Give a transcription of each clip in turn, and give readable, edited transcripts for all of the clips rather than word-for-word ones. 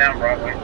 down Broadway.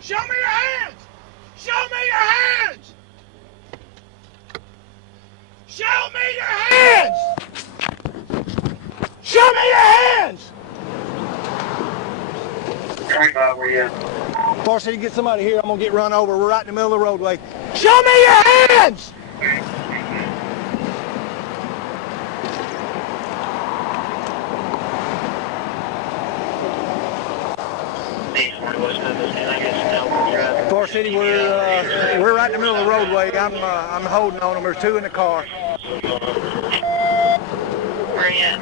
Show me your hands! Show me your hands! Show me your hands! Show me your hands! 25, where you at? Far City, get somebody here. I'm gonna get run over. We're right in the middle of the roadway. Show me your hands! Far City, we're right in the middle of the roadway. I'm holding on them. There's two in the car. Where you at?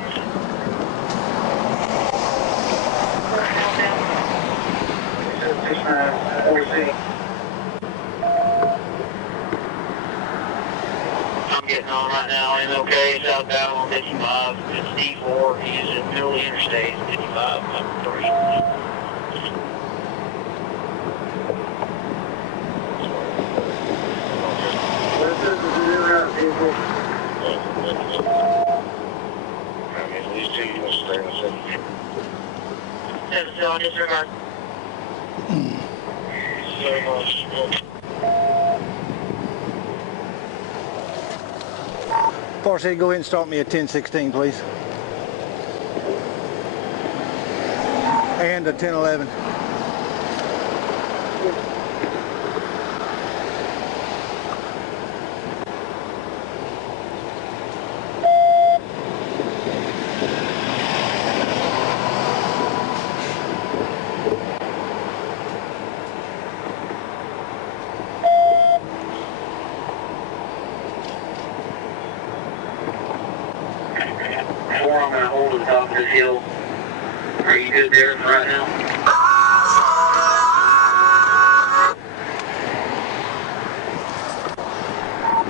I'm getting on right now. MLK, southbound on 55. It's D4. He's in the middle of the interstate. 55, number 3. So disregard. Far City, go ahead and start me at 1016, please. And a 1011. I'm going to hold at the top of this hill. Are you good there right now?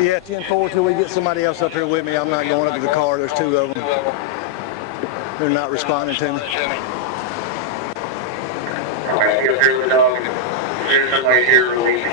Yeah, 10-4 till we get somebody else up here with me. I'm not going up to the car. There's two of them. They're not responding to me. Alright, go through the dog. There's somebody here to leave.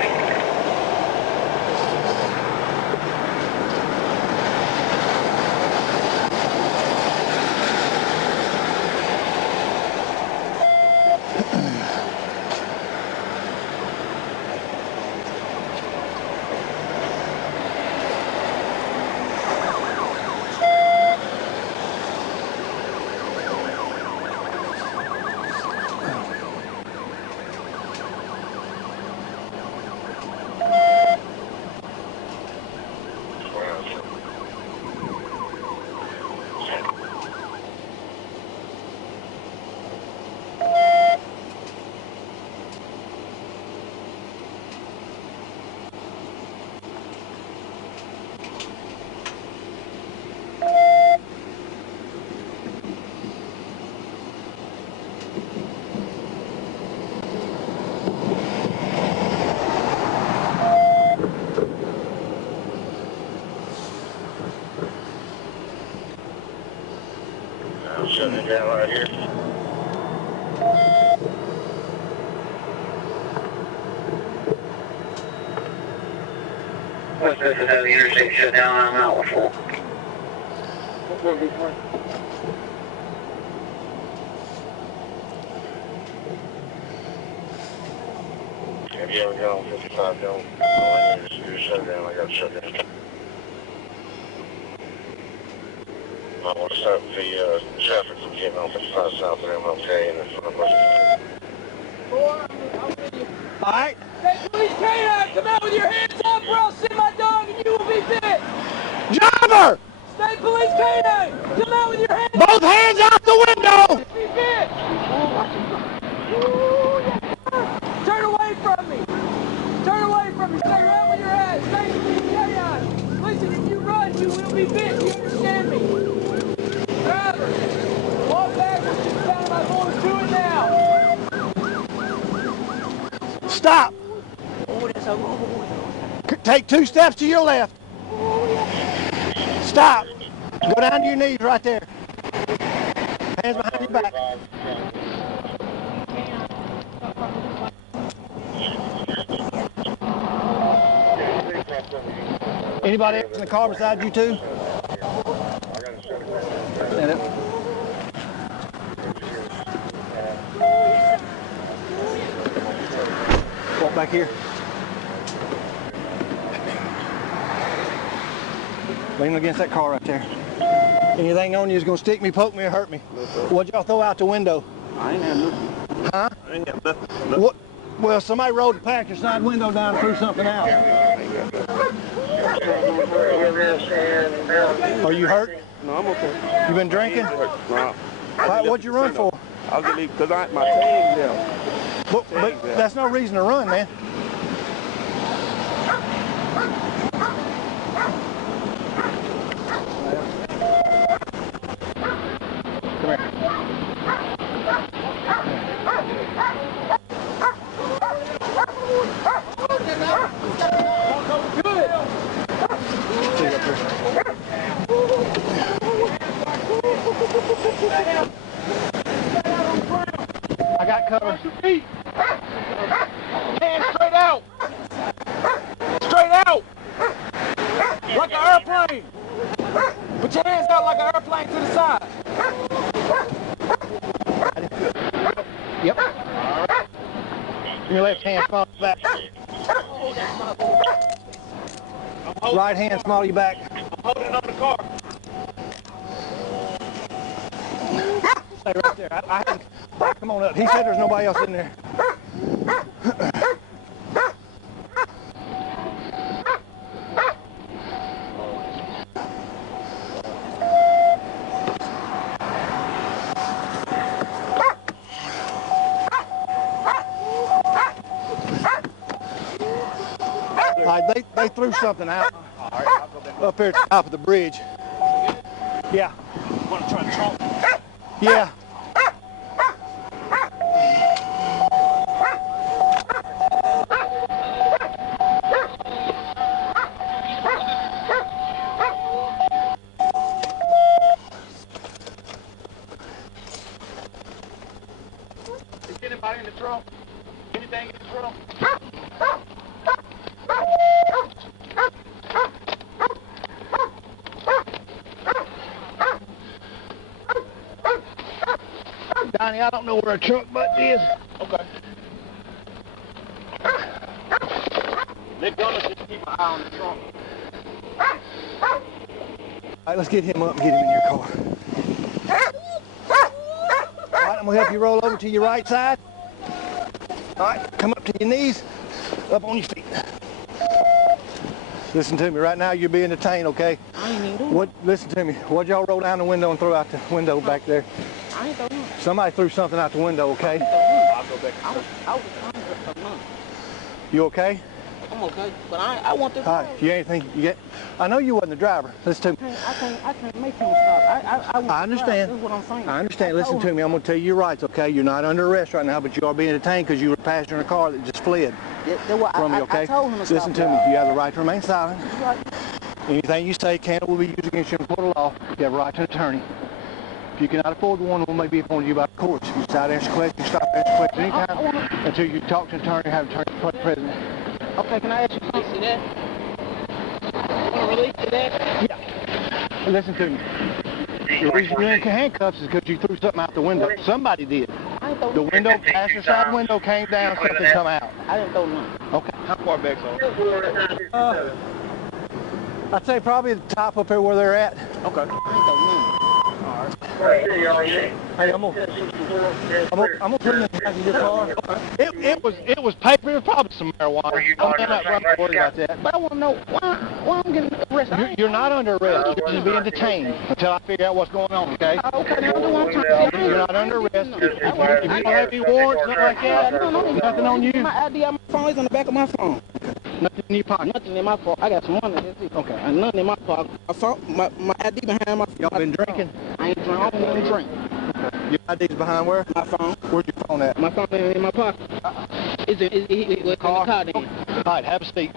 I'm shutting it down right here. What's this to have the interstate shut down? I'm out with full. If you ever get on 55, don't. You're shut down. I got to shut down. I want to start the traffic from getting off at 5 South there, okay, and in front of us. All right. Hey, police canine, come out with your hands up or I'll send my dog and you will be bit. Driver! State police canine, come out with your hands. Both hands out the window! Be bit. Turn away from me. Turn away from me. Stay right where you're at. State police canine. Listen, if you run, you will be bit. You understand me? Driver, walk backwards to the sound of my voice. Do it now. Stop! Take 2 steps to your left. Stop. Go down to your knees right there. Hands behind your back. Anybody else in the car beside you two? Stand up. Walk back here. Lean against that car right there. Anything on you is going to stick me, poke me, or hurt me. What'd y'all throw out the window? I ain't have nothing. Huh? I ain't have nothing. What? Well, somebody rolled the passenger side window down and threw something out. Are you hurt? No, I'm okay. You been drinking? No. What'd you run for? I was gonna leave because my tag's down. But that's no reason to run, man. Come here. I got cover. Hands straight out. Straight out. Like an airplane. Put your hands out like an airplane to the side. Yep. Your left hand small your back. Right hand small your back. I'm holding on the car. Stay right there. Come on up. He said there's nobody else in there. All right, they threw something out up here at the top of the bridge. Yeah. Want to try to trump? Yeah. Is anybody in the trunk? Anything in the trunk? Donnie, I don't know where a trunk button is. Okay. They're gonna just keep an eye on the trunk. All right, let's get him up and get him in your car. All right, I'm gonna help you roll over to your right side. All right, come up to your knees, up on your feet. Listen to me, right now you're being detained, okay? I ain't even doing it. Listen to me, what'd y'all roll down the window and throw out the window back there? I ain't doing it. Somebody threw something out the window, okay? I'll go back. I was trying to get some money. You okay? I'm okay, but I want this. All right, you anything you get? I know you wasn't the driver. Listen to me. I can't make him stop. I understand. This is what I'm saying. I understand. Listen to me. I'm going to tell you your rights, okay? You're not under arrest right now, but you are being detained because you were a passenger in a car that just fled from you, okay? I told him to Listen stop. to me. You have the right to remain silent. Right. Anything you say can or will be used against you in a court of law. You have a right to an attorney. If you cannot afford one, one may be appointed you by the courts. You decide to answer questions, stop answering questions anytime until you talk to an attorney or have an attorney present. Okay, can I ask you something to that? You want to release to that? Yeah. Listen to me. The reason you're in handcuffs is because you threw something out the window. Somebody did. The window, passenger side window came down, something come out. I didn't throw nothing. Okay. How far back's on? I'd say probably the top up here where they're at. Okay. I ain't throw nothing. Hey, I'm gonna put it in the back of your car. It was paper, probably some marijuana. I'm not worried about that. But I want to know why I'm getting arrested. You're not under arrest. You're just being detained until I figure out what's going on, okay? Okay, now I'm trying to You're not under arrest. If you don't have any warrants, nothing like that, nothing on you. My ID on my phone is on the back of my phone. Nothing in your pocket. Nothing in my phone. I got some money. That's it. Okay. And nothing in my pocket. My ID behind my phone. Y'all been drinking? I ain't drink. I don't even drink. Your ID's behind where? My phone. Where's your phone at? My phone is in my pocket. It's in the car then. All right, have a seat.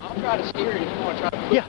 I'll try to steer it if you want to try to. Yeah.